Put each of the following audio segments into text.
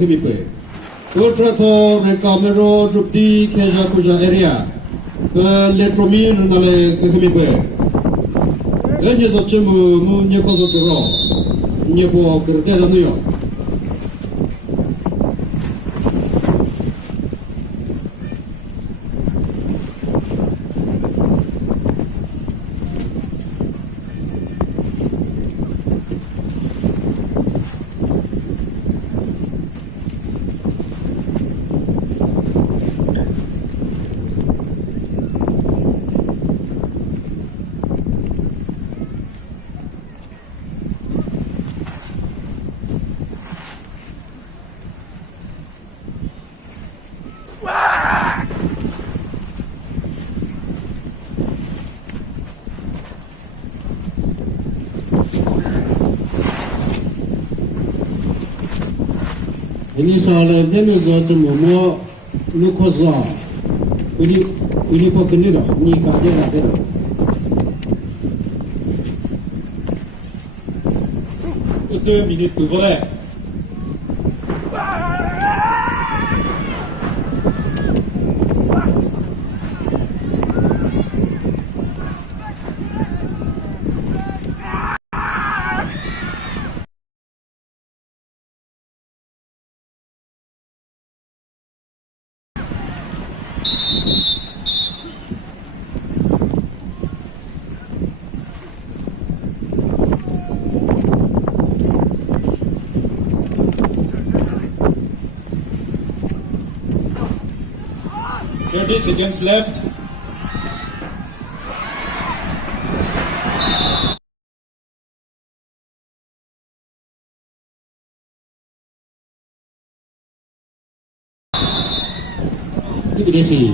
Hemipe. Ultrato recamero trupti keja kuja area. Letromi nale hemipe. Enye so chemu mu nye koso kuro. Nye po kirte da nuyo. Ini soalnya dia tu semua lukos lah. Ini pun kena dah. Ni kaje dah tu. Deux minutes de volet. This against left. Ini dia sih.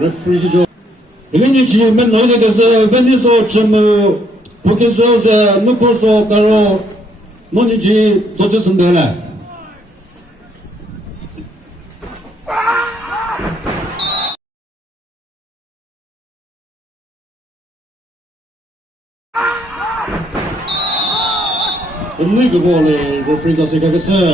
Referee ini je menoi na kasa Veniso chemu pokeso za nukoso karo moni je doje sundela illegal ball referee za se kasa